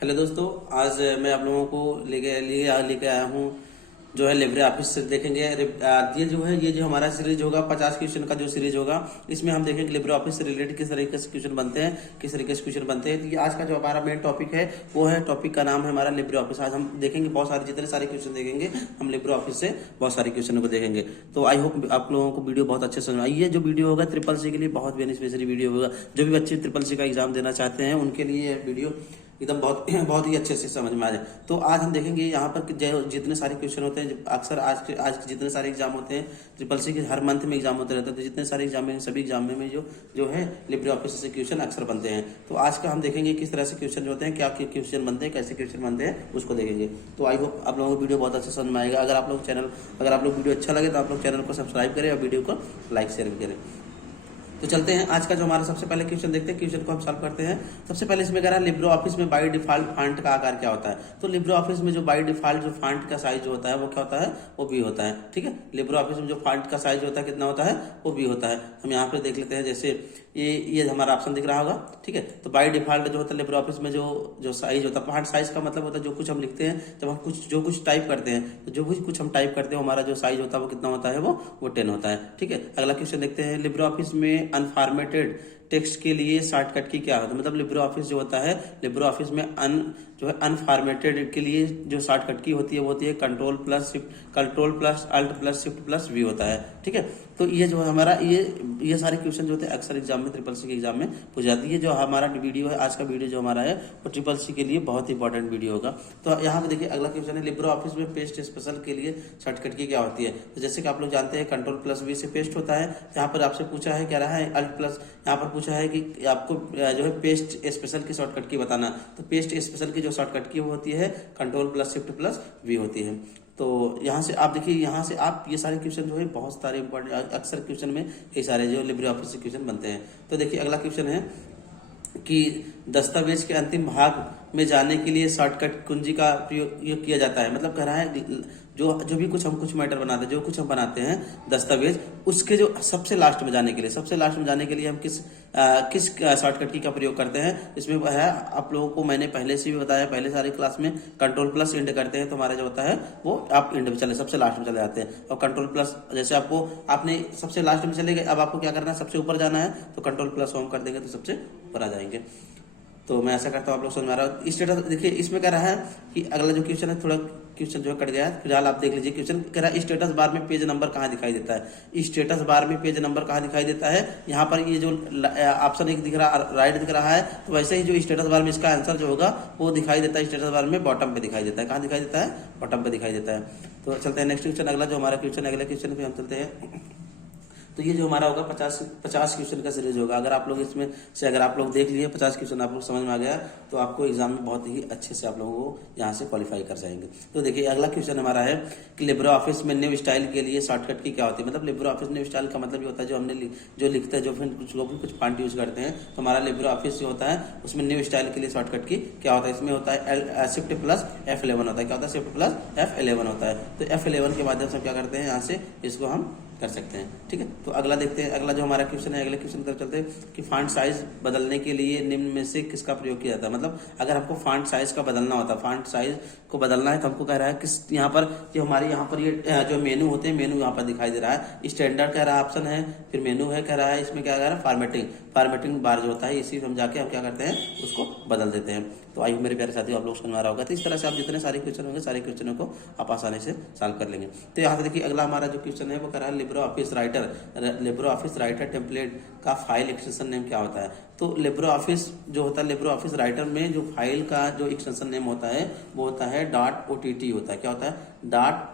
Hello दोस्तों, आज मैं आप लोगों को लेके आया हूँ जो है लिब्रे ऑफिस से देखेंगे। ये जो है ये जो हमारा सीरीज होगा 50 क्वेश्चन का जो सीरीज होगा, इसमें हम देखेंगे लिब्रे ऑफिस से रिलेटेड किस तरीके से क्वेश्चन बनते हैं, किस तरीके से क्वेश्चन बनते हैं। तो ये आज का जो हमारा मेन टॉपिक है वो है, टॉपिक का नाम है हमारा लिब्रे ऑफिस। आज हम देखेंगे बहुत सारे, जितने सारे क्वेश्चन देखेंगे हम लिब्रे ऑफिस से बहुत सारे क्वेश्चन को देखेंगे। तो आई होप आप लोगों को वीडियो बहुत अच्छे समझ आई। ये जो वीडियो होगा ट्रिपल सी के लिए बहुत बेनिफिशियरी वीडियो होगा। जो भी बच्चे ट्रिपल सी का एग्जाम देना चाहते हैं उनके लिए ये वीडियो एकदम बहुत बहुत ही अच्छे से समझ में आ जाए। तो आज हम देखेंगे यहाँ पर कि जितने सारे क्वेश्चन होते हैं, अक्सर आज के जितने सारे एग्जाम होते हैं ट्रिपल सी के, हर मंथ में एग्जाम होते रहते हैं। तो जितने सारे एग्जाम में, सभी एग्जाम में जो है लिब्रे ऑफिस से क्वेश्चन अक्सर बनते हैं। तो आज का हम देखेंगे किस तरह से क्वेश्चन होते हैं, क्या क्वेश्चन बनते हैं, कैसे क्वेश्चन बनते हैं, उसको देखेंगे। तो आई होप आप लोगों को वीडियो बहुत अच्छे समझ में आएगा। अगर आप लोग वीडियो अच्छा लगे तो आप लोग चैनल को सब्सक्राइब करें और वीडियो को लाइक शेयर भी करें। तो चलते हैं आज का जो हमारा सबसे पहले क्वेश्चन देखते हैं। क्वेश्चन को हम सॉल्व करते हैं। सबसे पहले इसमें कह रहा है लिब्रे ऑफिस में बाय डिफॉल्ट फॉन्ट का आकार क्या होता है। तो लिब्रे ऑफिस में जो बाय डिफॉल्ट जो फॉन्ट का साइज जो होता है वो क्या होता है, वो बी होता है। ठीक है, लिब्रे ऑफिस में जो फॉन्ट का साइज होता है कितना होता है, वो बी होता है। हम यहाँ पे देख लेते हैं, जैसे ये हमारा ऑप्शन दिख रहा होगा। ठीक है, तो बाय डिफॉल्ट जो होता है लिब्रे ऑफिस में जो साइज होता है, फॉन्ट साइज का मतलब होता है जो कुछ हम लिखते हैं, जब हम जो कुछ टाइप करते हैं, तो जो कुछ हम टाइप करते हैं हमारा जो साइज होता है वो कितना होता है, वो 10 होता है। ठीक है, अगला क्वेश्चन देखते हैं। लिब्रे ऑफिस में अनफॉर्मेटेड टेक्स्ट के लिए शॉर्टकट की क्या होता है। मतलब लिब्रे ऑफिस जो होता है, लिब्रे ऑफिस में अनफॉर्मेटेड के लिए जो शॉर्टकट की होती है वो होती है control plus alt plus shift plus V होता है। ठीक है, तो ये जो हमारा ये सारे क्वेश्चन जो होते हैं अक्सर एग्जाम में, ट्रिपल सी के एग्जाम में पूछ जाती है। जो हमारा वीडियो है, आज का वीडियो जो हमारा है वो ट्रिपल सी के लिए बहुत इंपॉर्टेंट वीडियो होगा। तो यहाँ पे देखिए अगला क्वेश्चन है, लिब्रे ऑफिस में पेस्ट स्पेशल के लिए शॉर्टकट की क्या होती है। तो जैसे कि आप लोग जानते हैं कंट्रोल प्लस वी से पेस्ट होता है। यहाँ पर आपसे पूछा है, कह रहा है अल्ट प्लस, यहाँ पर पूछा है कि आपको जो है पेस्ट स्पेशल की शॉर्टकट की बताना। तो पेस्ट स्पेशल की जो शॉर्टकट की वो होती है control plus shift plus V होती है। तो यहाँ से आप देखिए, यहाँ से आप ये सारे क्वेश्चन जो है बहुत सारे इंपॉर्टेंट, अक्सर क्वेश्चन में ये सारे जो लिब्रे ऑफिस से क्वेश्चन बनते हैं। तो देखिए अगला क्वेश्चन है कि दस्तावेज के अंतिम भाग में जाने के लिए शॉर्टकट कुंजी का प्रयोग किया जाता है। मतलब कह रहा है जो भी कुछ मैटर बनाते हैं, जो कुछ हम बनाते हैं दस्तावेज, उसके जो सबसे लास्ट में जाने के लिए हम किस शॉर्टकट की का प्रयोग करते हैं। इसमें है, आप लोगों को मैंने पहले से भी बताया, पहले सारी क्लास में कंट्रोल प्लस इंड करते हैं तो हमारा जो होता है वो आप इंड में सबसे लास्ट में चले जाते हैं। और कंट्रोल प्लस, जैसे आपने सबसे लास्ट में चले गए, अब आपको क्या करना है, सबसे ऊपर जाना है, तो कंट्रोल प्लस होम कर देंगे तो सबसे ऊपर आ जाएंगे। तो मैं ऐसा करता हूँ, आप लोग समझ में आ रहा है। स्टेटस देखिए, इसमें कह रहा है कि अगला जो क्वेश्चन है, थोड़ा क्वेश्चन जो कट गया है, फिलहाल आप देख लीजिए। क्वेश्चन कह रहा है स्टेटस बार में पेज नंबर कहाँ दिखाई देता है। स्टेटस बार में पेज नंबर कहाँ दिखाई देता है, यहाँ पर ये जो ऑप्शन एक दिख रहा, राइट दिख रहा है, तो वैसे ही जो स्टेटस बार में इसका आंसर जो होगा वो दिखाई देता है स्टेटस बार में बॉटम पे दिखाई देता है। कहाँ दिखाई देता है, बॉटम पे दिखाई देता है। तो चलते हैं नेक्स्ट क्वेश्चन, अगला जो हमारा क्वेश्चन, अगले क्वेश्चन पे हम चलते हैं। तो ये जो हमारा होगा 50 क्वेश्चन का सीरीज होगा। अगर आप लोग इसमें से अगर आप लोग देख लिए 50 क्वेश्चन आप लोग समझ में आ गया, तो आपको एग्जाम में बहुत ही अच्छे से आप लोगों को यहाँ से क्वालिफाई कर जाएंगे। तो देखिए अगला क्वेश्चन हमारा है कि लिब्रे ऑफिस में न्यू स्टाइल के लिए शॉर्टकट की क्या होती है। मतलब लिब्रे ऑफिस न्यू स्टाइल का मतलब ये होता है जो हमने जो लिखते हैं, जो फिर कुछ फॉन्ट यूज करते हैं, तो हमारा लिब्रे ऑफिस जो होता है उसमें न्यू स्टाइल के लिए शॉर्टकट की क्या होता है। इसमें होता है शिफ्ट प्लस F11 होता है। क्या होता है, शिफ्ट प्लस F11 होता है। तो F11 के माध्यम से क्या करते हैं, यहाँ से इसको हम कर सकते हैं। ठीक है, तो अगला देखते हैं। अगला जो हमारा क्वेश्चन है, अगले क्वेश्चन की तरफ चलते हैं कि फॉन्ट साइज बदलने के लिए निम्न में से किसका प्रयोग किया जाता है। मतलब अगर हमको फॉन्ट साइज का बदलना होता है, फॉन्ट साइज को बदलना है, तो हमको कह रहा है किस, यहाँ पर जो हमारे यहाँ पर ये जो मेनू होते हैं, मेनू यहाँ पर दिखाई दे रहा है। स्टैंडर्ड कह रहा है ऑप्शन है, फिर मेनू है कह रहा है, इसमें क्या कह रहा है फॉर्मेटिंग बार जो होता है, इसी हम जाके हम क्या करते हैं, उसको बदल देते हैं। तो आई मेरे प्यारे साथियों, आप लोग समझ आ रहा होगा। तो इस तरह से आप जितने सारे क्वेश्चन होंगे, सारे क्वेश्चनों को आप आसानी से सॉल्व कर लेंगे। तो यहाँ पे देखिए अगला हमारा जो क्वेश्चन है वो कर रहा है लिब्रे ऑफिस राइटर टेम्पलेट का फाइल एक्सटेंशन नेम क्या होता है। तो लिब्रे ऑफिस जो होता है, लिब्रे ऑफिस राइटर में जो फाइल का जो एक्सटेंशन नेम होता है वो होता है .ott होता है। क्या होता है,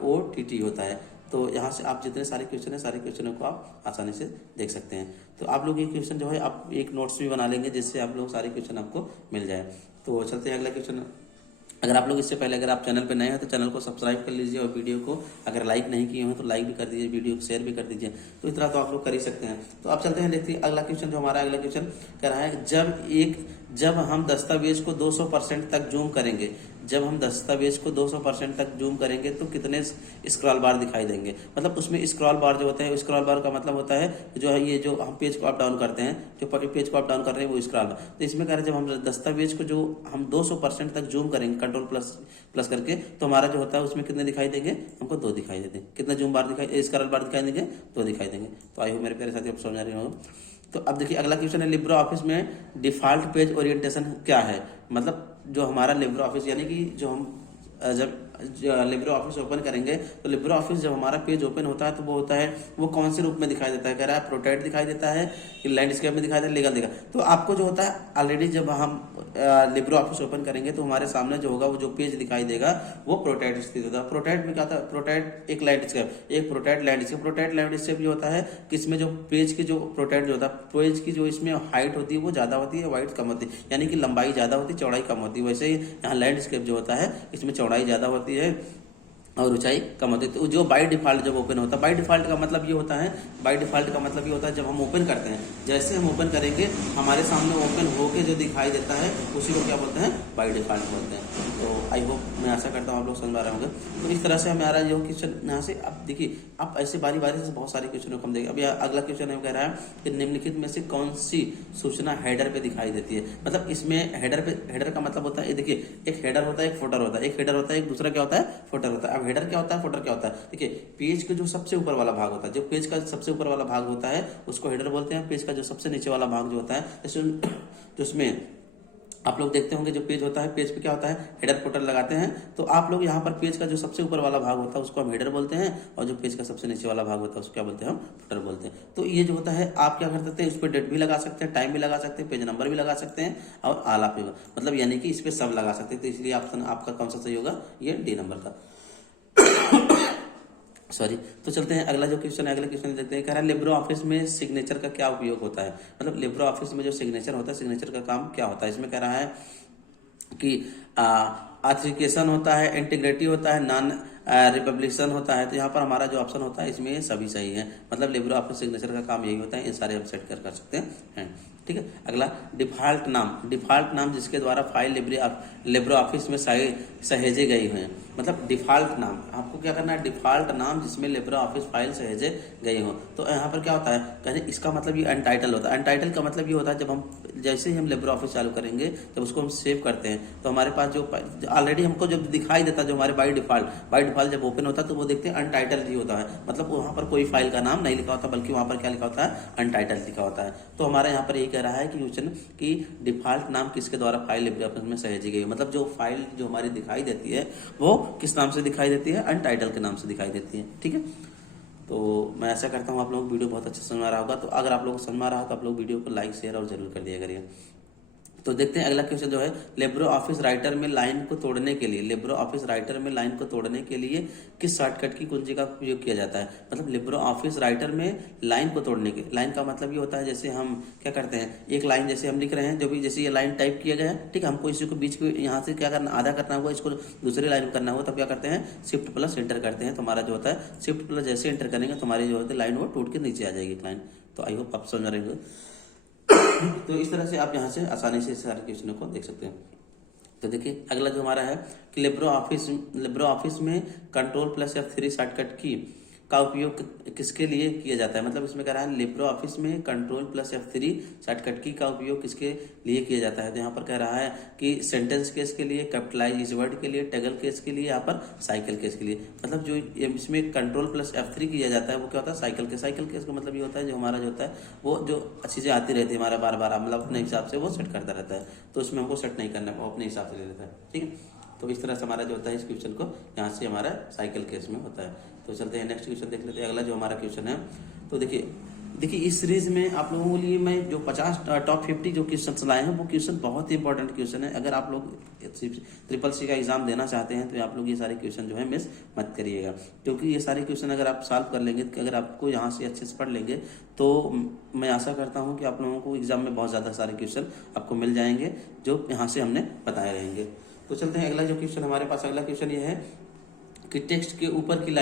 .ott होता है। तो यहाँ से आप जितने सारे क्वेश्चन है, सारे क्वेश्चनों को आप आसानी से देख सकते हैं। तो आप लोग ये क्वेश्चन जो है आप एक नोट्स भी बना लेंगे, जिससे आप लोग सारे क्वेश्चन आपको मिल जाए। तो चलते हैं अगला क्वेश्चन। अगर आप लोग इससे पहले अगर आप चैनल पे नए हैं तो चैनल को सब्सक्राइब कर लीजिए, और वीडियो को अगर लाइक नहीं किए हो तो लाइक भी कर दीजिए, वीडियो को शेयर भी कर दीजिए। तो इतना तो आप लोग कर ही सकते हैं। तो आप चलते हैं, देखते हैं अगला क्वेश्चन। जो हमारा अगला क्वेश्चन कह रहा है, जब हम दस्तावेज को 200% तक जूम करेंगे, जब हम दस्तावेज को 200% तक जूम करेंगे तो कितने स्क्रॉल बार दिखाई देंगे। मतलब उसमें स्क्रॉल बार जो होता है, स्क्रॉल बार का मतलब होता है जो है ये जो हम पेज को अप डाउन करते हैं, जो पेज को अप डाउन कर रहे हैं वो स्क्रॉल बार। तो इसमें कह रहे हैं जब हम दस्तावेज को जो हम 200% तक जूम करेंगे कंट्रोल प्लस करके, तो हमारा जो होता है उसमें कितने दिखाई देंगे, हमको 2 दिखाई देते हैं। कितने जूम बार दिखाई, स्क्रॉल बार दिखाई देंगे, 2 दिखाई देंगे। तो आई होप मेरे प्यारे साथी आप समझ रहे हो। तो अब देखिए अगला क्वेश्चन है, लिब्रे ऑफिस में डिफॉल्ट पेज ओरिएंटेशन क्या है। मतलब जो हमारा लिब्रे ऑफिस यानी कि जो हम जब लिब्रे ऑफिस ओपन करेंगे तो लिब्रे ऑफिस जब हमारा पेज ओपन होता है तो वो होता है, वो कौन से रूप में दिखाई देता है, कह रहा है प्रोटेक्ट दिखाई देता है कि लैंडस्केप में दिखाई देता है, लीगल दिखा। तो आपको जो होता है ऑलरेडी जब हम लिब्रे ऑफिस ओपन करेंगे तो हमारे सामने जो होगा वो जो पेज दिखाई देगा वो प्रोटेक्ट स्थित होता है। प्रोटेक्ट में क्या होता है, प्रोटेक्ट एक लैंडस्केप, एक प्रोटेक्ट लैंडस्केप। प्रोटेक्ट लैंडस्केप ये होता है कि इसमें जो पेज की जो प्रोटेक्ट जो होता है, पेज की जो इसमें हाइट होती है वो ज्यादा होती है, वाइट कम होती है, यानी कि लंबाई ज्यादा होती है, चौड़ाई कम होती है। वैसे ही यहाँ लैंडस्केप जो होता है इसमें चौड़ाई ज्यादा होती है और ऊंचाई कम होती है। तो जो बाय डिफॉल्ट जब ओपन होता है, बाय डिफॉल्ट का मतलब ये होता है, बाय डिफॉल्ट का मतलब ये होता है जब हम ओपन करते हैं, जैसे हम ओपन करेंगे हमारे सामने ओपन होके जो दिखाई देता है उसी को क्या बोलते हैं, बाय डिफॉल्ट बोलते हैं। तो आई होप, मैं आशा करता हूँ आप लोग समझ पा रहे होंगे। तो इस तरह से हमारा जो क्वेश्चन यहाँ से, अब देखिए आप ऐसे बारी बारी से बहुत सारे क्वेश्चन को हम देखें। अभी अगला क्वेश्चन है, कह रहा है कि निम्नलिखित में से कौन सी सूचना हेडर पे दिखाई देती है। मतलब इसमें हेडर पे, हेडर का मतलब होता है, देखिए एक हेडर होता है, एक फुटर होता है, एक हेडर होता है, एक दूसरा क्या होता है, फुटर होता है। अब हेडर क्या होता है, फुटर क्या होता है, देखिए पेज के जो सबसे ऊपर वाला भाग होता है, जो पेज का सबसे ऊपर वाला भाग होता है उसको हेडर बोलते हैं। पेज का जो सबसे नीचे वाला भाग जो होता है, जिसमें आप लोग देखते होंगे जो पेज होता है, पेज पे क्या होता है, हेडर फुटर लगाते हैं। तो आप लोग यहाँ पर पेज का जो सबसे ऊपर वाला भाग होता है उसको हम हेडर बोलते हैं, और जो पेज का सबसे नीचे वाला भाग होता है उसको क्या बोलते हैं, हम फुटर बोलते हैं। तो ये जो होता है आप क्या कर सकते हैं, उस पर डेट भी लगा सकते हैं, टाइम भी लगा सकते हैं, पेज नंबर भी लगा सकते हैं, और आला पे मतलब यानी कि इस पे सब लगा सकते हैं। तो इसलिए ऑप्शन आपका कौन सा सही होगा, ये डी नंबर का। सॉरी। तो चलते हैं अगला जो क्वेश्चन है, अगला क्वेश्चन देखते हैं। कह रहा है लिब्रे ऑफिस में सिग्नेचर का क्या उपयोग होता है। मतलब लिब्रे ऑफिस में जो सिग्नेचर होता है, सिग्नेचर का काम क्या होता है। इसमें कह रहा है कि ऑथेंटिकेशन होता है, इंटीग्रिटी होता है, नॉन रिपब्लिशन होता है। तो यहाँ पर हमारा जो ऑप्शन होता है इसमें सभी सही है। मतलब लिब्रे ऑफिस सिग्नेचर का काम यही होता है, इन सारे हम सेट कर सकते हैं। ठीक है। अगला डिफॉल्ट नाम, डिफॉल्ट नाम जिसके द्वारा फाइल लिब्रे ऑफिस में सहेजे गई हुए हैं। मतलब डिफॉल्ट नाम, आपको क्या करना है, डिफॉल्ट नाम जिसमें लिब्रे ऑफिस फाइल सहेजे गई हो। तो यहाँ पर क्या होता है, कहने इसका मतलब ये अनटाइटल होता है। अनटाइटल का मतलब ये होता है जब हम, जैसे ही हम लिब्रे ऑफिस चालू करेंगे, जब उसको हम सेव करते हैं तो हमारे पास जो ऑलरेडी हमको जब दिखाई देता है, जो हमारे बाय डिफॉल्ट जब ओपन होता है तो वो देखते हैं अनटाइटल ही होता है। मतलब वहां पर कोई फाइल का नाम नहीं लिखा होता, बल्कि वहां पर क्या लिखा होता है, अनटाइटल लिखा होता है। तो हमारा यहाँ पर यही कह रहा है कि क्वेश्चन कि डिफॉल्ट नाम किसके द्वारा फाइल लिब्रे ऑफिस में सहेजी गई है। मतलब जो फाइल जो हमारी दिखाई देती है वो किस नाम से दिखाई देती है, अनटाइटल के नाम से दिखाई देती है। ठीक है। तो मैं ऐसा करता हूँ आप लोगों को वीडियो बहुत अच्छा समझ आ रहा होगा। तो अगर आप लोगों को समझ आ रहा हो तो आप लोग वीडियो को लाइक शेयर और जरूर कर दिया करिए। तो देखते हैं अगला क्वेश्चन जो है, लिब्रे ऑफिस राइटर में लाइन को तोड़ने के लिए, लिब्रे ऑफिस राइटर में लाइन को तोड़ने के लिए किस शॉर्टकट की कुंजी का उपयोग किया जाता है। मतलब लिब्रे ऑफिस राइटर में लाइन को तोड़ने के, लाइन का मतलब ये होता है जैसे हम क्या करते हैं, एक लाइन जैसे हम लिख रहे हैं, जो भी जैसे ये लाइन टाइप किया गया है, ठीक है, हमको इसी को बीच को यहाँ से क्या करना, आधा करना होगा, इसको दूसरी लाइन करना होगा, तब क्या करते हैं, शिफ्ट प्लस एंटर करते हैं। तो हमारा जो होता है शिफ्ट प्लस जैसे एंटर करेंगे तो हमारी जो होती है लाइन वो टूट के नीचे आ जाएगी लाइन। तो आई होप आप समझ रहे होंगे। तो इस तरह से आप यहाँ से आसानी से सारे क्वेश्चनों को देख सकते हैं। तो देखिए अगला जो हमारा है कि लिब्रे ऑफिस में कंट्रोल प्लस F3 शॉर्टकट की का उपयोग किसके लिए किया जाता है। मतलब इसमें कह रहा है लिब्रे ऑफिस में कंट्रोल प्लस F3 शॉर्टकट की का उपयोग किसके लिए किया जाता है। तो यहाँ पर कह रहा है कि सेंटेंस केस के लिए, कैपिटलाइज वर्ड के लिए, टैगल केस के लिए, यहाँ पर साइकिल केस के लिए। मतलब जो इसमें कंट्रोल प्लस F3 किया जाता है वो क्या होता है, साइकिल केस। साइकिल केस का मतलब ये होता है जो हमारा जो होता है वो जो चीजें आती रहती है हमारा बार बार, मतलब अपने हिसाब से वो सेट करता रहता है। तो उसमें हमको सेट नहीं करना, वो अपने हिसाब से ले लेता है। ठीक है। तो इस तरह से हमारा जो होता है इस क्वेश्चन को यहाँ से हमारा साइकिल केस में होता है। तो चलते हैं नेक्स्ट क्वेश्चन देख लेते हैं। अगला जो हमारा क्वेश्चन है, तो देखिए इस सीरीज में आप लोगों के लिए मैं जो 50 टॉप 50 जो क्वेश्चन लाए हैं वो क्वेश्चन बहुत ही इंपॉर्टेंट क्वेश्चन है। अगर आप लोग CCC का एग्जाम देना चाहते हैं तो आप लोग ये सारे क्वेश्चन जो है मिस मत करिएगा, क्योंकि ये सारे क्वेश्चन अगर आप सॉल्व कर लेंगे, अगर आपको यहाँ से अच्छे से पढ़ लेंगे, तो मैं आशा करता हूँ कि आप लोगों को एग्जाम में बहुत ज्यादा सारे क्वेश्चन आपको मिल जाएंगे जो यहाँ से हमने बताए रहेंगे। तो चलते हैं अगला जो क्वेश्चन हमारे पास, अगला क्वेश्चन ये है कि टेक्स्ट के ऊपर की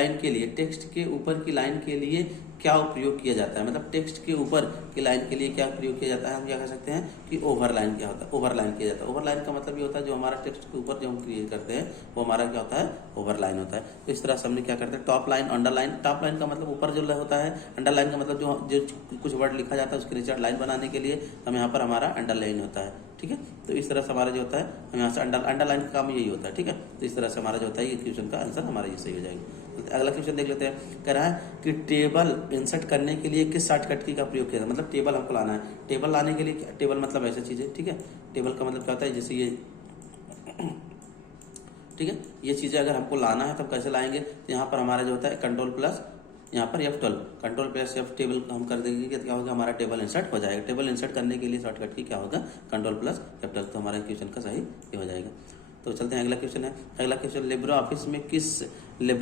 लाइन के लिए क्या प्रयोग किया जाता है, मतलब टेक्स्ट के ऊपर की लाइन के लिए क्या प्रयोग किया जाता है, हम क्या कह सकते हैं कि ओवरलाइन क्या होता है, ओवरलाइन किया जाता है। ओवरलाइन का मतलब ये होता है जो हमारा टेक्स्ट के ऊपर जो हम क्रिएट करते हैं वो हमारा क्या होता है, ओवरलाइन होता है। तो इस तरह से हमने क्या करते हैं, top line, underline. Top line का मतलब ऊपर जो होता है, अंडरलाइन का मतलब जो कुछ वर्ड लिखा जाता है उसके नीचे लाइन बनाने के लिए हम यहाँ पर हमारा अंडरलाइन होता है, ठीक है। तो इस तरह से हमारा जो होता है, हम यहाँ से अंडरलाइन का काम यही होता है, ठीक है। तो इस तरह से हमारा जो होता है ये क्वेश्चन का आंसर हमारा ये सही हो जाएगा। अगला क्वेश्चन देख लेते हैं। कह रहा है कि टेबल इंसर्ट करने के लिए किस शॉर्टकट की का प्रयोग किया जाता है, मतलब टेबल हमको लाना है। टेबल लाने के लिए, टेबल मतलब ऐसी चीज है, ठीक है। टेबल का मतलब क्या होता है, जैसे ये, ठीक है, ये चीजें अगर हमको लाना है तब कैसे लाएंगे, तो यहाँ पर हमारा जो होता है कंट्रोल प्लस यहाँ पर F12, control plus F table हम कर देंगे कि क्या होगा, हमारा टेबल इंसर्ट हो जाएगा। टेबल इंसर्ट करने के लिए शॉर्टकट की क्या होगा, कंट्रोल प्लस F12। तो हमारा क्वेश्चन का सही ये हो जाएगा। तो चलते हैं अगला क्वेश्चन है। अगला क्वेश्चन, लिब्रे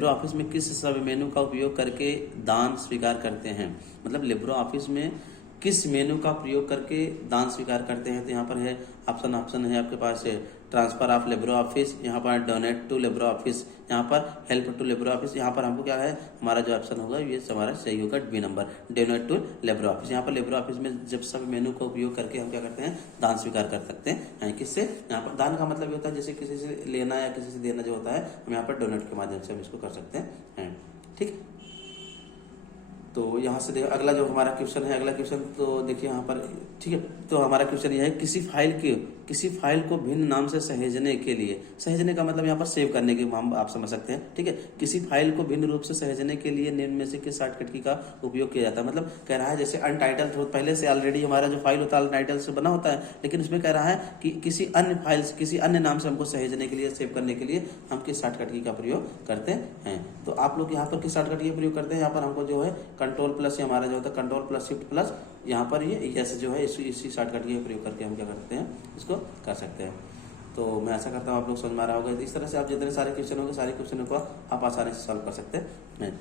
ऑफिस में किस सब मेनू का उपयोग करके दान स्वीकार करते हैं, मतलब लिब्रे ऑफिस में किस मेनू का प्रयोग करके दान स्वीकार करते हैं। तो यहाँ पर है ऑप्शन है आपके पास है ट्रांसफर ऑफ लिब्रे ऑफिस, यहाँ पर डोनेट टू लिब्रे ऑफिस, यहाँ पर हेल्प टू लिब्रे ऑफिस। यहाँ पर हमको क्या है, हमारा जो ऑप्शन होगा ये हमारा सही होगा B number, donate to Libre Office. यहाँ पर लिब्रे ऑफिस में जब सब मेनू का उपयोग करके हम क्या करते हैं, दान स्वीकार कर सकते हैं। किससे, यहाँ पर दान का मतलब ये होता है जैसे किसी से लेना या किसी से देना जो होता है, हम यहाँ पर डोनेट के माध्यम से हम इसको कर सकते हैं, ठीक। तो यहाँ से देखो अगला जो हमारा क्वेश्चन है, अगला क्वेश्चन तो देखिए यहाँ पर, ठीक है। तो हमारा क्वेश्चन यह है, किसी फाइल को भिन्न नाम से सहेजने के लिए, सहेजने का मतलब यहाँ पर सेव करने के हम आप समझ सकते हैं, ठीक है। किसी फाइल को भिन्न रूप से सहेजने के लिए निम्न में से किस शॉर्टकट की का उपयोग किया जाता है, मतलब कह रहा है जैसे अनटाइटल पहले से ऑलरेडी हमारा जो फाइल होता है अनटाइटल से बना होता है, लेकिन उसमें कह रहा है कि किसी अन्य फाइल, किसी अन्य नाम से हमको सहेजने के लिए, सेव करने के लिए हम किस शॉर्टकट की का प्रयोग करते हैं। तो आप लोग यहाँ पर किस शॉर्टकट की प्रयोग करते हैं, यहाँ पर हमको जो है कंट्रोल प्लस हमारा जो होता है कंट्रोल प्लस शिफ्ट प्लस यहाँ पर ये ऐसे जो है इसी शॉर्टकट की प्रयोग करके हम क्या करते हैं, इसको कर सकते हैं। तो मैं ऐसा करता हूँ आप लोग समझ में आ रहा होगा। इस तरह से आप जितने सारे क्वेश्चन होंगे सारे क्वेश्चनों को आप आसानी से सॉल्व कर सकते हैं।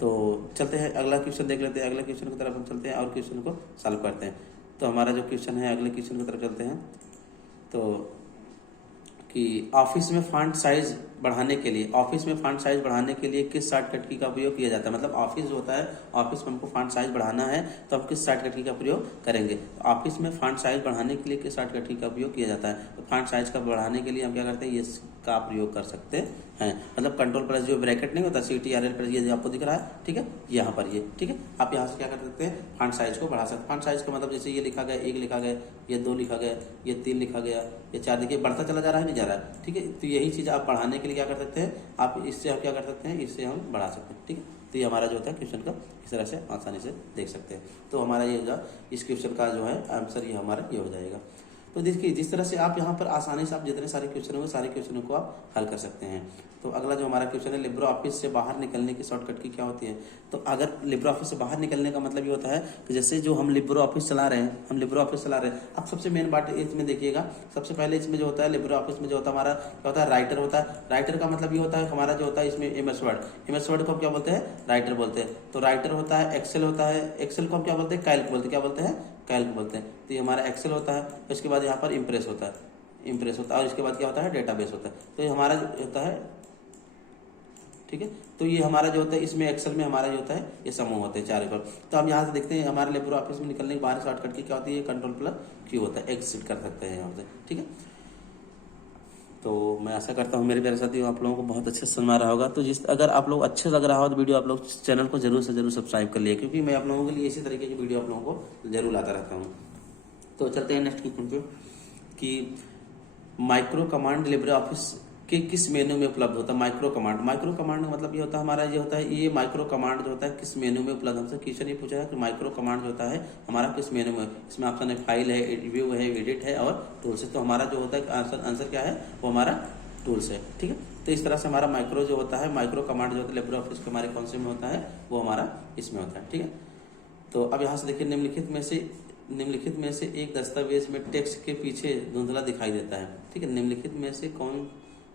तो चलते हैं अगला क्वेश्चन देख लेते हैं। अगले क्वेश्चन की तरफ हम चलते हैं और क्वेश्चन को सॉल्व करते हैं। तो हमारा जो क्वेश्चन है अगले क्वेश्चन की तरफ चलते हैं। तो कि ऑफिस में फॉन्ट साइज बढ़ाने के लिए किस शॉर्टकट की का उपयोग किया जाता है, मतलब ऑफिस जो होता है, ऑफिस में हमको फॉन्ट साइज बढ़ाना है तो हम किस शॉर्टकट की का प्रयोग करेंगे। ऑफिस में फॉन्ट साइज बढ़ाने के लिए किस शॉर्टकट की का उपयोग किया जाता है। तो फॉन्ट साइज का बढ़ाने के लिए हम क्या करते हैं, ये का प्रयोग कर सकते हैं, मतलब कंट्रोल प्लस जो ब्रैकेट नहीं होता CTRL प्लस, ये आपको दिख रहा है, ठीक है, यहाँ पर ये, ठीक है। आप यहाँ से क्या कर सकते हैं, फॉन्ट साइज को बढ़ा सकते हैं। फॉन्ट साइज का मतलब जैसे ये लिखा गया, 1 लिखा गया, ये 2 लिखा गया, ये 3 लिखा गया, ये 4, देखिए बढ़ता चला जा रहा है, नहीं जा रहा है, ठीक है। तो यही चीज आप बढ़ाने के लिए क्या कर सकते हैं, आप इससे हम क्या कर सकते हैं, इससे हम बढ़ा सकते हैं, ठीक है। तो ये हमारा जो होता है क्वेश्चन का इस तरह से आसानी से देख सकते हैं। तो हमारा ये होगा इस क्वेश्चन का जो है आंसर ये हमारा ये हो जाएगा। तो देखिए जिस तरह से आप यहाँ पर आसानी से आप जितने सारे क्वेश्चन होंगे सारे क्वेश्चनों को आप हल कर सकते हैं। तो अगला जो हमारा क्वेश्चन है, लिब्रे ऑफिस से बाहर निकलने की शॉर्टकट की क्या होती है। तो अगर लिब्रे ऑफिस से बाहर निकलने का मतलब ये होता है कि जैसे जो हम लिब्रे ऑफिस चला रहे हैं, अब सबसे मेन बात इसमें देखिएगा, सबसे पहले इसमें जो होता है लिब्रे ऑफिस में जो होता है हमारा क्या होता है, राइटर होता है। राइटर का मतलब ये होता है हमारा जो होता है इसमें MS वर्ड को हम क्या बोलते हैं, राइटर बोलते हैं। तो राइटर होता है, एक्सेल होता है, एक्सेल को हम क्या बोलते हैं, कैल्क बोलते हैं, क्या बोलते हैं, कैल्क बोलते हैं। तो ये हमारा एक्सेल होता है। उसके बाद यहाँ पर इम्प्रेस होता है और इसके बाद क्या होता है, डेटाबेस होता है। तो ये हमारा होता है, ठीक है। तो ये हमारा जो होता है इसमें एक्सेल में हमारा जो होता है ये समूह होते हैं चारों पर। तो हम यहाँ से देखते हैं हमारे लिब्रे ऑफिस में निकलने के बाहर शॉर्टकट की क्या होती है, कंट्रोल प्लस Q होता है, एग्जिट कर सकते हैं यहाँ से, ठीक है। तो मैं आशा करता हूँ मेरे प्यारे साथियों आप लोगों को बहुत अच्छे से समझ आ रहा होगा। तो अगर आप लोग अच्छे लग रहा हो तो वीडियो आप लोग चैनल को जरूर से जरूर सब्सक्राइब कर लिए, क्योंकि मैं आप लोगों के लिए इसी तरीके की वीडियो आप लोगों को जरूर लाता रहता हूँ। तो चलते हैं नेक्स्ट क्वेश्चन पे कि माइक्रो कमांड लिब्रे ऑफिस के किस मेनू में उपलब्ध होता है। माइक्रो कमांड का मतलब ये होता है हमारा ये होता है, ये माइक्रो कमांड जो होता है किस मेनू में उपलब्ध। हमसे क्वेश्चन ये पूछा है कि माइक्रो कमांड जो होता है हमारा किस मेनू में। इसमें ऑप्शन है फाइल है, व्यू है, एडिट है और टूल्स है। तो हमारा जो होता है आंसर क्या है, वो हमारा टूल्स है, ठीक है। तो इस तरह से हमारा माइक्रो जो होता है, माइक्रो कमांड जो होता है लिब्रे ऑफिस के हमारे कौन से में होता है, वो हमारा इसमें होता है, ठीक है। तो अब यहाँ से देखिए निम्नलिखित में से एक दस्तावेज में टेक्स्ट के पीछे धुंधला दिखाई देता है, ठीक है। निम्नलिखित में से कौन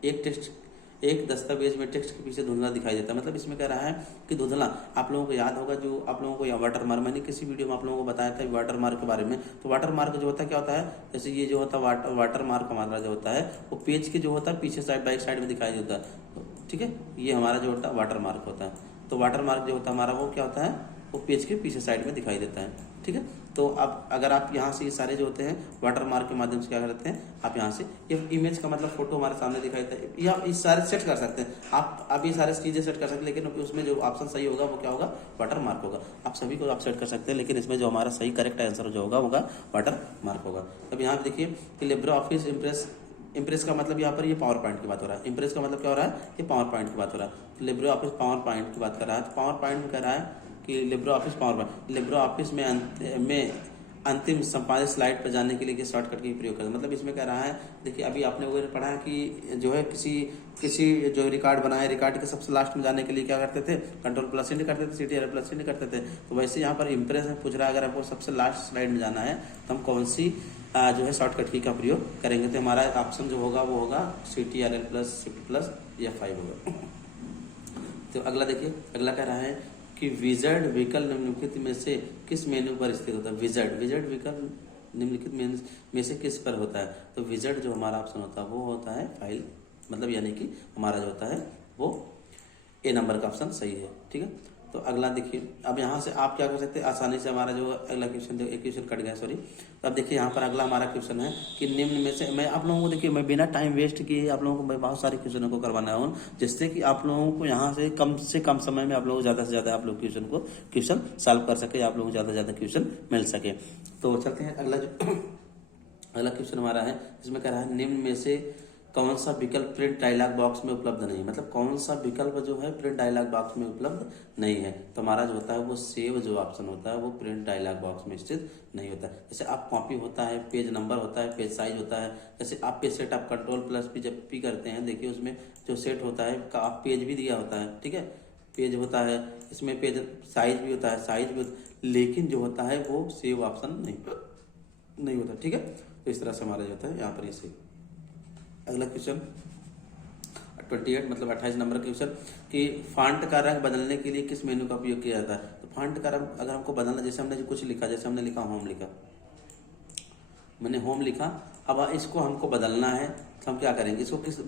एक दस्तावेज में टेक्स्ट के पीछे धुंधला दिखाई देता है, मतलब इसमें कह रहा है कि धुंधला, आप लोगों को याद होगा जो आप लोगों को वाटर मार्क, मैंने किसी वीडियो में आप लोगों को बताया था वाटर मार्क के बारे में। तो वाटर मार्क जो होता है क्या होता है, जैसे ये जो होता है वाटर मार्क हमारा जो होता है वो पेज के जो होता है पीछे साइड बैक साइड में दिखाई देता है, ठीक है। ये हमारा जो होता है वाटर मार्क होता है। तो वाटर मार्क जो होता है हमारा वो क्या होता है, वो पेज के पीछे साइड में दिखाई देता है। ठीक है, तो अब अगर आप यहाँ से ये सारे जो होते हैं वाटर मार्क के माध्यम से क्या करते हैं, आप यहाँ से ये इमेज का मतलब फोटो हमारे सामने दिखाई देता है, या इस सारे सेट कर सकते हैं आप ये सारे चीजें सेट कर सकते हैं, लेकिन उसमें जो ऑप्शन सही होगा वो क्या होगा, वाटर मार्क होगा। आप सभी को आप सेट कर सकते हैं, लेकिन इसमें जो हमारा सही करेक्ट आंसर जो होगा वाटर मार्क होगा। अब यहाँ पे देखिए कि लिब्रे ऑफिस इम्प्रेस का मतलब यहाँ पर ये पावर पॉइंट की बात हो रहा है। इम्प्रेस का मतलब क्या हो रहा है, ये पावर पॉइंट की बात हो रहा है। तो लिब्रे ऑफिस पावर पॉइंट की बात कर रहा है, तो पावर पॉइंट में कह रहा है कि Libre office power point, Libre office में अंतिम संपादित स्लाइड पर जाने के लिए शॉर्टकट का प्रयोग करते हैं। मतलब इसमें कह रहा है, देखिए अभी आपने वगैरह पढ़ा है कि जो है किसी जो रिकॉर्ड बनाए, रिकॉर्ड के सबसे लास्ट में जाने के लिए क्या करते थे, कंट्रोल+N करते थे, CTRL+N करते थे। तो वैसे यहाँ पर इम्प्रेस में पूछ रहा है, अगर आपको सबसे लास्ट स्लाइड में जाना है तो हम कौन सी जो है शॉर्टकट की का प्रयोग करेंगे। तो हमारा ऑप्शन जो होगा वो होगा CTRL+Shift+F5 होगा। तो अगला देखिए, अगला कह रहा है कि विजर्ड विकल्प निम्नलिखित में से किस मेनू पर स्थित होता है। विजर्ड विकल्प निम्नलिखित में से किस पर होता है। तो विजर्ड जो हमारा ऑप्शन होता है वो होता है फाइल, मतलब यानी कि हमारा जो होता है वो ए नंबर का ऑप्शन सही है। ठीक है, तो अगला देखिए, अब यहाँ से आप क्या कर सकते हैं आसानी से, हमारा जो अगला क्वेश्चन, एक क्वेश्चन कट गया सॉरी। तो अब देखिए यहाँ पर अगला हमारा क्वेश्चन है कि निम्न में से, मैं आप लोगों को देखिए, मैं बिना टाइम वेस्ट किए आप लोगों को मैं बहुत सारे क्वेश्चनों को करवाना हूँ, जिससे कि आप लोगों को यहाँ से कम समय में आप लोग ज़्यादा से ज़्यादा आप लोग क्वेश्चन सॉल्व कर सके, आप लोगों को ज़्यादा से ज़्यादा क्वेश्चन मिल सके। तो चलते हैं अगला क्वेश्चन हमारा है, जिसमें कह रहा है निम्न में से कौन सा विकल्प प्रिंट डायलॉग बॉक्स में उपलब्ध नहीं है। मतलब कौन सा विकल्प जो है प्रिंट डायलॉग बॉक्स में उपलब्ध नहीं है। तो हमारा जो होता है वो सेव जो ऑप्शन होता है वो प्रिंट डायलॉग बॉक्स में स्थित नहीं होता है। जैसे आप कॉपी होता है, पेज नंबर होता है, पेज साइज होता है। जैसे आप पेज सेट आप कंट्रोल+P जब P करते हैं, देखिए उसमें जो सेट होता है का पेज भी दिया होता है। ठीक है, पेज होता है, इसमें पेज साइज भी होता है, साइज भी, लेकिन जो होता है वो सेव ऑप्शन नहीं होता। ठीक है, तो इस तरह से हमारा जो होता है यहाँ पर ये सेव। अगला क्वेश्चन 28 मतलब 28 नंबर का क्वेश्चन कि फॉन्ट का रंग बदलने के लिए किस मेनू का उपयोग किया जाता है। तो फॉन्ट का रंग अगर हमको बदलना, जैसे हमने जो कुछ लिखा, जैसे हमने लिखा होम लिखा, मैंने होम लिखा, अब इसको हमको बदलना है तो हम क्या करेंगे, इसको कैसे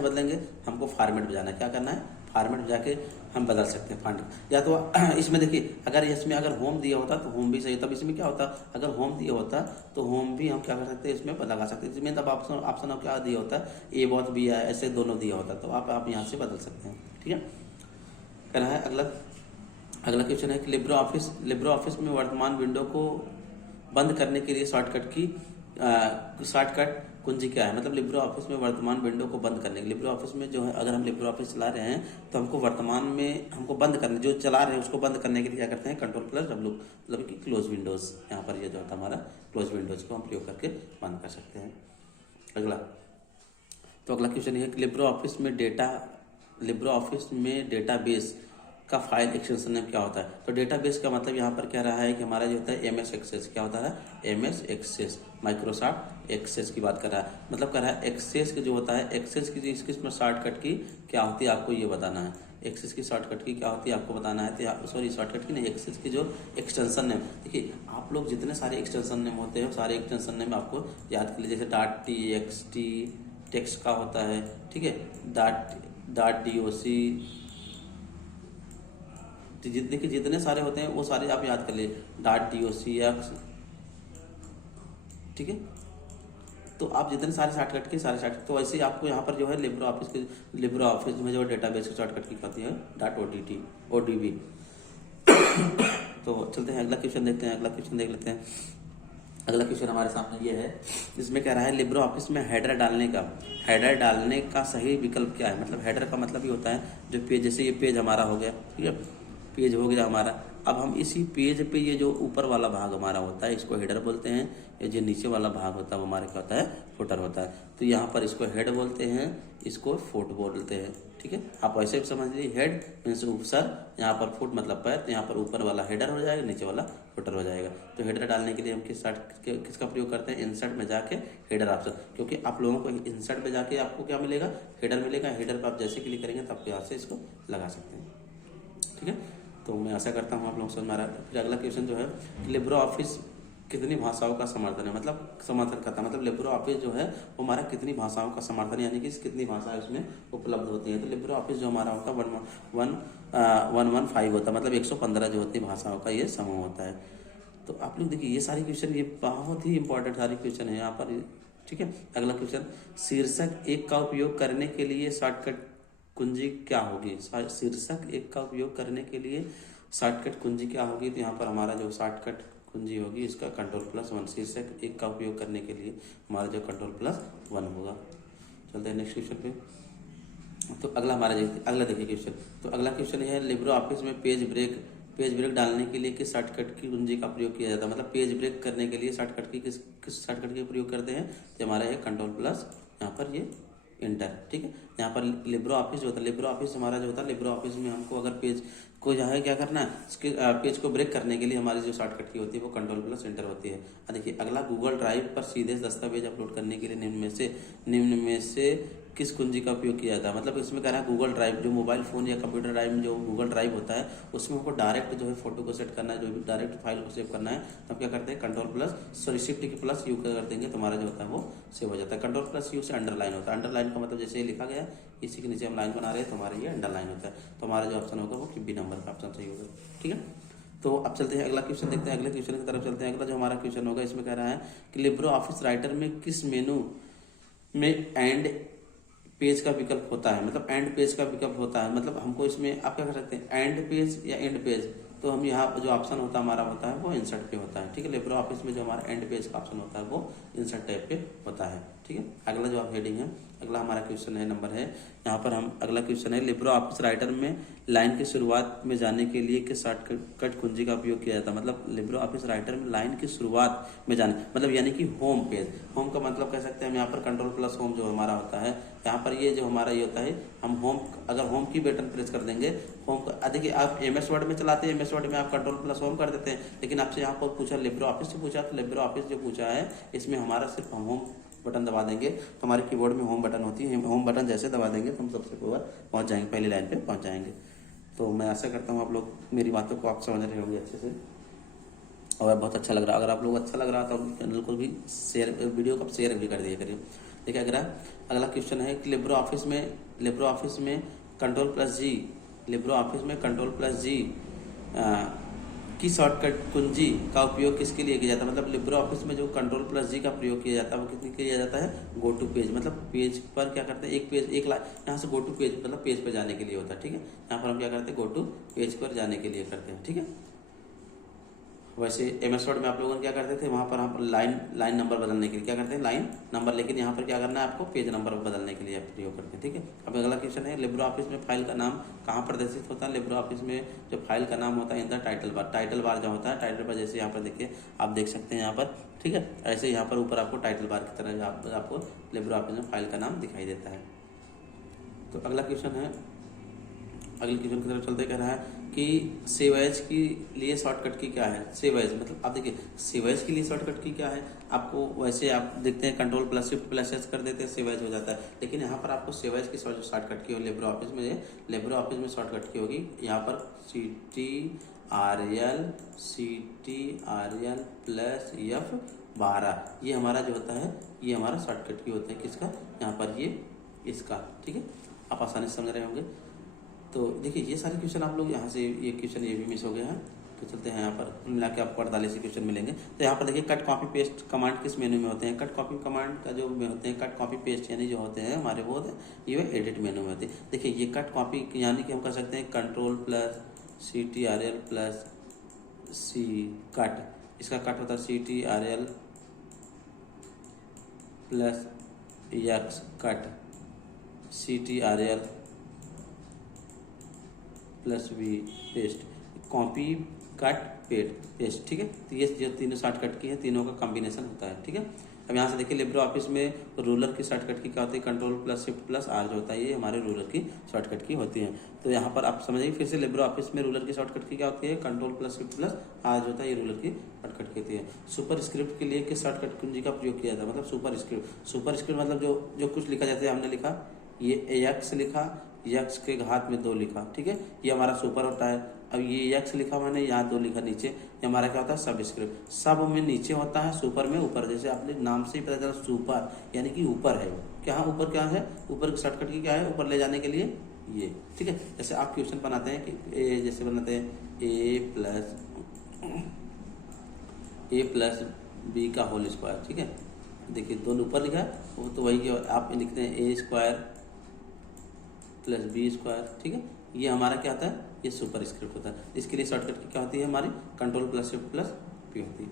बदलेंगे, हमको फॉर्मेट में जाना है। क्या करना है, फॉर्मेट में जाके हम बदल सकते हैं फॉन्ट। या तो इसमें देखिए, अगर होम दिया होता तो होम भी सही, तब इसमें क्या होता, अगर होम दिया होता तो होम भी हम क्या कर सकते हैं, इसमें लगा सकते हैं। इसमें तब ऑप्शन अब क्या दिया होता है, ए बहुत भी है, ऐसे दोनों दिया होता, तो आप यहाँ से बदल सकते हैं। ठीक है, कहना है अगला क्वेश्चन है कि लिब्रे ऑफिस में वर्तमान विंडो को बंद करने के लिए शॉर्टकट कुंजी क्या है। मतलब लिब्रे ऑफिस में वर्तमान विंडो को बंद करने के, लिब्रे ऑफिस में जो है अगर हम लिब्रे ऑफिस चला रहे हैं तो हमको वर्तमान में हमको बंद करने, जो चला रहे हैं उसको बंद करने के लिए क्या करते हैं, कंट्रोल+W, मतलब कि क्लोज विंडोज। यहाँ पर ये जो होता है हमारा क्लोज विंडोज को हम प्रयोग करके बंद कर सकते हैं। अगला क्वेश्चन है कि लिब्रे ऑफिस में डेटाबेस का फाइल एक्सटेंशन नेम क्या होता है। तो डेटाबेस का मतलब यहाँ पर कह रहा है कि हमारा जो होता है MS एक्सेस, क्या होता है MS एक्सेस, माइक्रोसॉफ्ट एक्सेस की बात कर रहा है। मतलब कह रहा है एक्सेस की जो होता है, एक्सेस की इसमें शॉर्टकट की क्या होती है आपको ये बताना है। एक्सेस की शॉर्टकट की क्या होती है आपको बताना है। तो सॉरी, शॉर्टकट की नहीं, एक्सेस की जो एक्सटेंशन नेम। देखिए आप लोग जितने सारे एक्सटेंशन नेम होते हैं सारे एक्सटेंशन नेम आपको याद कर लीजिए। जैसे .txt टेक्स्ट का होता है, ठीक है, .doc, देखिए जितने सारे होते हैं वो सारे आप याद कर लीजिए, .docx, ठीक है। तो आप जितने सारे शॉर्टकट के सारे शॉर्टकट, तो ऐसे ही आपको यहाँ पर जो है लिब्रे ऑफिस में जो डेटाबेस की शॉर्टकट की होती है .odb। तो चलते हैं अगला क्वेश्चन देखते हैं, अगला क्वेश्चन देख लेते हैं। अगला क्वेश्चन हमारे सामने ये है, जिसमें कह रहा है लिब्रे ऑफिस में हेडर डालने का सही विकल्प क्या है। मतलब हेडर का मतलब ये होता है जो पेज, जैसे ये पेज हमारा हो गया, ठीक है, पेज हो गया हमारा। अब हम इसी पेज पे ये जो ऊपर वाला भाग हमारा होता है इसको हेडर बोलते हैं, ये जो नीचे वाला भाग होता है वो हमारे क्या होता है, फुटर होता है। तो यहाँ पर इसको हेड बोलते हैं, इसको फुट बोलते हैं, ठीक है। आप वैसे भी समझ लीजिए, हेड मीन्स ऊपर, यहाँ पर फुट मतलब पैर, तो यहाँ पर ऊपर वाला हेडर हो जाएगा, नीचे वाला फुटर हो जाएगा। तो हेडर डालने के लिए हम किसका प्रयोग करते हैं, इंसर्ट में जाके हेडर ऑप्शन, क्योंकि आप लोगों को इंसर्ट में जाके आपको क्या मिलेगा, हेडर मिलेगा। हेडर पर आप जैसे क्लिक करेंगे तो आप यहाँ से इसको लगा सकते हैं, ठीक है। तो मैं आशा करता हूँ आप लोग समझ में आ रहा है। फिर अगला क्वेश्चन जो है, लिब्रे ऑफिस कितनी भाषाओं का समर्थन है, मतलब समर्थन करता है, मतलब लिब्रे ऑफिस जो है वो हमारा कितनी भाषाओं का समर्थन, यानी कि कितनी भाषाएं उसमें उपलब्ध होती हैं। तो लिब्रे ऑफिस जो हमारा होता है 115 होता है, मतलब 115 जो होती है भाषाओं का ये समूह होता है। तो आप लोग देखिए ये सारे क्वेश्चन, ये बहुत ही इंपॉर्टेंट सारे क्वेश्चन है यहाँ पर, ठीक है। अगला क्वेश्चन, शीर्षक 1 का उपयोग करने के लिए शॉर्टकट कुंजी क्या होगी? शीर्षक 1 का उपयोग करने के लिए शॉर्टकट कुंजी क्या होगी? तो यहाँ पर हमारा जो शॉर्टकट कुंजी होगी इसका Ctrl+1। शीर्षक 1 का उपयोग करने के लिए हमारा जो Ctrl+1 होगा। चलते हैं नेक्स्ट क्वेश्चन पे। तो अगला हमारा अगला देखिए क्वेश्चन। तो अगला क्वेश्चन है, लिब्रे ऑफिस में पेज ब्रेक डालने के लिए किस शॉर्टकट की कुंजी का प्रयोग किया जाता है? मतलब पेज ब्रेक करने के लिए शॉर्टकट की किस शॉर्टकट का प्रयोग करते हैं? तो हमारा है Ctrl+ यहाँ पर ये इंटर, ठीक है। यहाँ पर लिब्रे ऑफिस जो होता है, लिब्रे ऑफिस हमारा जो होता है, लिब्रे ऑफिस में हमको अगर पेज को जो है क्या करना है, उसके पेज को ब्रेक करने के लिए हमारी जो शॉर्टकट की होती है वो Ctrl+ इंटर होती है। देखिए अगला, गूगल ड्राइव पर सीधे दस्तावेज अपलोड करने के लिए निम्न में से किस कुंजी का उपयोग किया जाता है? मतलब इसमें कह रहा है गूगल ड्राइव, जो मोबाइल फोन या कंप्यूटर ड्राइव में जो गूगल ड्राइव होता है उसमें हमको डायरेक्ट जो है फोटो को सेट करना है, जो भी डायरेक्ट फाइल को सेव करना है, तो हम क्या करते हैं शिफ्ट की प्लस यू कर देंगे तो हमारा जो होता है वो सेव हो जाता है। Ctrl+U से अंडरलाइन होता है। अंडरलाइन का मतलब जैसे लिखा गया इसी के नीचे हम लाइन बना रहे हैं तो हमारा ये अंडरलाइन होता है। तो हमारा जो ऑप्शन होगा वो बी नंबर का ऑप्शन सही होगा, ठीक है। तो अब चलते हैं अगला क्वेश्चन देखते हैं, अगले क्वेश्चन की तरफ चलते हैं। अगला जो हमारा क्वेश्चन होगा इसमें कह रहा है कि लिब्रे ऑफिस राइटर में किस मेनू में एंड पेज का विकल्प होता है? मतलब एंड पेज का विकल्प होता है, मतलब हमको इसमें आप क्या कर सकते हैं, एंड पेज या एंड पेज। तो हम यहाँ जो ऑप्शन होता है हमारा होता है वो इंसर्ट पे होता है, ठीक है। लिब्रे ऑफिस में जो हमारा एंड पेज का ऑप्शन होता है वो इंसर्ट टैब पे होता है, ठीक है। अगला जो आप हेडिंग है, अगला हमारा क्वेश्चन है नंबर है यहाँ पर हम अगला क्वेश्चन है, लिब्रे ऑफिस राइटर में लाइन की शुरुआत में जाने के लिए किस शॉर्टकट कुंजी का उपयोग किया जाता है? मतलब लिब्रे ऑफिस राइटर में लाइन की शुरुआत में जाने, मतलब यानी कि होम पेज। होम का मतलब कह सकते हैं हम यहाँ पर Ctrl+ होम जो हमारा होता है, यहाँ पर ये जो हमारा ये होता है, हम होम अगर होम की बटन प्रेस कर देंगे, होम का देखिए आप MS वर्ड में चलाते हैं, MS वर्ड में आप Ctrl+ होम कर देते हैं, लेकिन आपसे यहाँ पर पूछा लिब्रे ऑफिस से पूछा, तो लिब्रे ऑफिस जो पूछा है इसमें हमारा सिर्फ हम होम बटन दबा देंगे तो हमारे कीबोर्ड में होम बटन होती है, होम बटन जैसे दबा देंगे तो हम सबसे ऊपर पहुंच जाएंगे, पहली लाइन पे पहुंच जाएंगे। तो मैं आशा करता हूँ आप लोग मेरी बातों को आप समझ रहे होंगे अच्छे से और बहुत अच्छा लग रहा है। अगर आप लोग अच्छा लग रहा है तो चैनल को भी शेयर, वीडियो को शेयर भी कर दिया करिए। देखिए अगला क्वेश्चन है कि लिब्रे ऑफिस में Ctrl+G, लिब्रे ऑफिस में Ctrl+G की शॉर्टकट कुंजी का उपयोग किसके लिए किया जाता है? मतलब लिब्रे ऑफिस में जो Ctrl+G का प्रयोग किया जाता है वो कितने किया जाता है? गो टू पेज, मतलब पेज पर क्या करते हैं, एक लाइन यहाँ से गो टू पेज मतलब पेज पर जाने के लिए होता है, ठीक है। यहाँ पर हम क्या करते हैं, गो टू पेज पर जाने के लिए करते हैं, ठीक है। वैसे MS वर्ड में आप लोगों ने क्या करते थे, वहां पर हम लाइन नंबर बदलने के लिए क्या करते हैं, लाइन नंबर, लेकिन यहाँ पर क्या करना है आपको, पेज नंबर बदलने के लिए प्रयोग करते हैं, ठीक है। अब अगला क्वेश्चन है, लिब्रे ऑफिस में फाइल का नाम कहाँ प्रदर्शित होता है? लिब्रे ऑफिस में जो फाइल का नाम होता है in the title bar, title bar जो होता है, टाइटल बार जैसे यहाँ पर देखिए आप देख सकते हैं यहाँ पर, ठीक है। ऐसे यहाँ पर ऊपर आपको टाइटल बार की तरह आपको लिब्रे ऑफिस में फाइल का नाम दिखाई देता है। तो अगला क्वेश्चन है, अगले क्वेश्चन की तरफ चलते कह रहा है कि सेव एज के लिए शॉर्टकट की क्या है? सेव एज मतलब आप देखिए सेव एज के लिए शॉर्टकट की क्या है, आपको वैसे आप देखते हैं Ctrl+Shift+S कर देते हैं, सेव एज हो जाता है, लेकिन यहाँ पर आपको सेव एज की शॉर्टकट की हो लिब्रे ऑफिस में शॉर्टकट की होगी यहाँ पर CTRL+F12 ये हमारा जो होता है ये हमारा शॉर्टकट की होता है, किसका, यहाँ पर ये इसका, ठीक है। आप आसानी से समझ रहे होंगे। तो देखिए ये सारे क्वेश्चन आप लोग यहाँ से ये क्वेश्चन ये भी मिस हो गया है। तो चलते हैं यहाँ पर मिला के आपको 48 क्वेश्चन मिलेंगे। तो यहाँ पर देखिए कट कॉपी पेस्ट कमांड किस मेनू में होते हैं? कट कॉपी कमांड का जो में होते हैं, कट कॉपी पेस्ट यानी जो होते हैं हमारे वो होते हैं ये एडिट मेनू में होते हैं। देखिए ये कट कॉपी यानी कि हम कर सकते हैं Ctrl+CTRL+C कट, इसका कट होता है CTRL+X cut, CTRL+V paste, copy cut paste, ठीक है। तो ये जो तीनों शॉर्टकट की है तीनों का कॉम्बिनेशन होता है, ठीक है। अब यहाँ से देखिए लिब्रे ऑफिस में रूलर की शॉर्टकट की क्या होती है, Ctrl+Shift+R जो होता है ये हमारे रूलर की शॉर्टकट की होती है। तो यहाँ पर आप समझिए फिर से लिब्रे ऑफिस में रूलर की शॉर्टकट की क्या होती है, Ctrl+Shift+R जो होता है ये रूलर की शॉर्टकट की होती है। सुपर स्क्रिप्ट के लिए किस शॉर्टकट कुंजी का प्रयोग किया जाता है? मतलब सुपर स्क्रिप्ट मतलब जो कुछ लिखा जाता है, हमने लिखा ये AX लिखा यक्स के घात में 2 लिखा, ठीक है, ये हमारा सुपर होता है। अब ये यक्स लिखा मैंने, यहाँ 2 लिखा नीचे, ये हमारा क्या होता है सबस्क्रिप्ट। सब में नीचे होता है, सुपर में ऊपर, जैसे आपने नाम से ही पता चला सुपर यानी कि ऊपर है वो। क्या ऊपर क्या है, ऊपर की शॉर्टकट की क्या है, ऊपर ले जाने के लिए ये, ठीक है। जैसे आप क्वेश्चन बनाते हैं कि जैसे बनाते हैं ए प्लस बी का होल स्क्वायर, ठीक है। देखिए 2 ऊपर लिखा है, वो तो वही आप लिखते हैं ए स्क्वायर प्लस बी स्क्वायर, ठीक है। ये हमारा क्या होता है, ये सुपर स्क्रिप्ट होता है। इसके लिए शॉर्टकट की क्या होती है हमारी, control plus shift plus P होती है,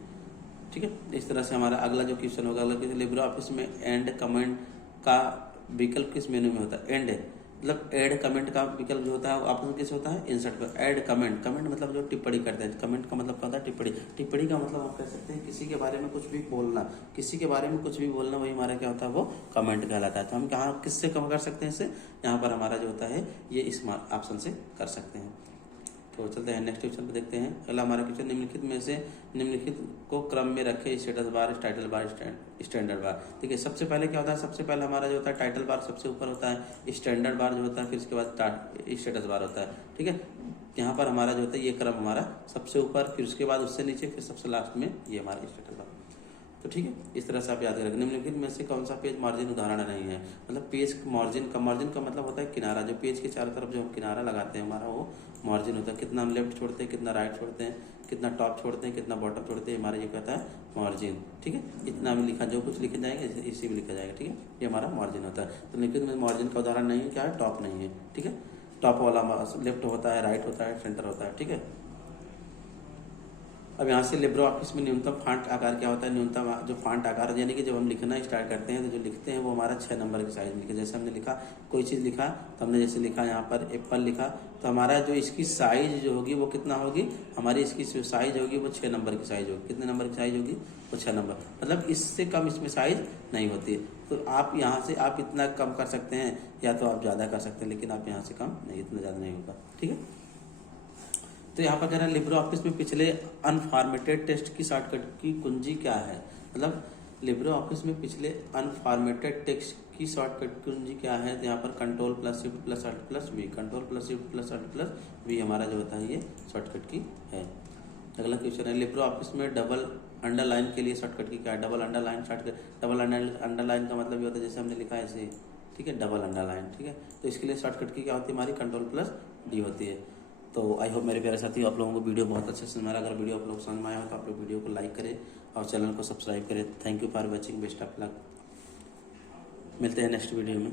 ठीक है। इस तरह से हमारा अगला जो क्वेश्चन होगा, अगला क्वेश्चन लिब्रे ऑफिस में एंड कमेंट का विकल्प किस मेनू में होता है। एंड है मतलब ऐड कमेंट का विकल्प जो होता है वो ऑप्शन किस होता है, इंसर्ट पर। ऐड कमेंट, कमेंट मतलब जो टिप्पणी करते हैं, कमेंट का मतलब क्या होता है, टिप्पणी। टिप्पणी का मतलब आप कह सकते हैं किसी के बारे में कुछ भी बोलना, किसी के बारे में कुछ भी बोलना, वही हमारा क्या होता है, वो कमेंट कहलाता है। तो हम कहाँ किससे कम कर सकते हैं इसे, यहाँ पर हमारा जो होता है ये इस ऑप्शन से कर सकते हैं। तो चलते हैं नेक्स्ट क्वेश्चन पे देखते हैं। अगला हमारा क्वेश्चन, निम्नलिखित में से निम्नलिखित को क्रम में रखे status bar, title bar, standard bar. ठीक है, सबसे पहले क्या होता है, सबसे पहले हमारा जो होता है टाइटल बार सबसे ऊपर होता है, स्टैंडर्ड बार जो होता है, फिर इसके बाद स्टेटस बार होता है। ठीक है, यहाँ पर हमारा जो होता है ये क्रम हमारा सबसे ऊपर, फिर उसके बाद उससे नीचे, फिर सबसे लास्ट में ये हमारा स्टेटस बार। तो ठीक है, इस तरह से आप याद रखें। निम्नलिखित में से कौन सा पेज मार्जिन उदाहरण नहीं है, मतलब पेज मार्जिन का मतलब होता है किनारा, जो पेज के चारों तरफ जो हम किनारा लगाते हैं हमारा वो मार्जिन होता है। कितना हम लेफ्ट छोड़ते हैं, कितना राइट छोड़ते हैं, कितना टॉप छोड़ते हैं, कितना बॉटम छोड़ते हैं, हमारा ये कहता है मार्जिन। ठीक है, इतना में लिखा, जो कुछ लिखा जाएगा इसी में लिखा जाएगा। ठीक है, ये हमारा मार्जिन होता है। तो निम्नलिखित में मार्जिन का उदाहरण नहीं है, क्या है, टॉप नहीं है। ठीक है, टॉप वाला लेफ्ट होता है, राइट होता है, सेंटर होता है। ठीक है, अब यहाँ से लिब्रे ऑफिस में न्यूनतम फॉन्ट आकार क्या होता है, न्यूनतम जो फॉन्ट आकार, यानी कि जब हम लिखना स्टार्ट करते हैं तो जो लिखते हैं वो हमारा 6 नंबर की साइज में लिखे। जैसे हमने लिखा कोई चीज़ लिखा, तो हमने जैसे लिखा यहाँ पर एप्पल लिखा, तो हमारा जो इसकी साइज जो होगी वो कितना होगी, हमारी इसकी जो साइज होगी वो 6 नंबर की साइज होगी। कितने नंबर की साइज होगी, वो 6 नंबर, मतलब इससे कम इसमें साइज नहीं होती है। तो आप यहाँ से आप इतना कम कर सकते हैं या तो आप ज़्यादा कर सकते हैं, लेकिन आप यहाँ से कम नहीं, इतना ज़्यादा नहीं होगा। ठीक है, तो यहाँ पर कह रहा है लिब्रे ऑफिस में पिछले अनफॉर्मेटेड टेक्स्ट की शॉर्टकट की कुंजी क्या है, मतलब लिब्रे ऑफिस में पिछले अनफॉर्मेटेड टेक्स्ट की शॉर्टकट कुंजी क्या है। तो यहाँ पर control plus shift plus alt plus V, control plus shift plus alt plus V हमारा जो होता है ये शॉर्टकट की है। अगला क्वेश्चन है, लिब्रे ऑफिस में डबल अंडरलाइन के लिए शॉर्टकट की क्या है। Double underline shortcut, double underline का मतलब ये होता है जैसे हमने लिखा है ऐसे, ठीक है, डबल अंडरलाइन। ठीक है, तो इसके लिए शॉर्टकट की क्या होती है, हमारी कंट्रोल प्लस डी होती है। तो आई होप मेरे प्यारे साथी आप लोगों को वीडियो बहुत अच्छे से मिला। अगर वीडियो आप लोग समझ में आया हो तो आप लोग वीडियो को लाइक करें और चैनल को सब्सक्राइब करें। Thank you for watching, best of luck. मिलते हैं नेक्स्ट वीडियो में।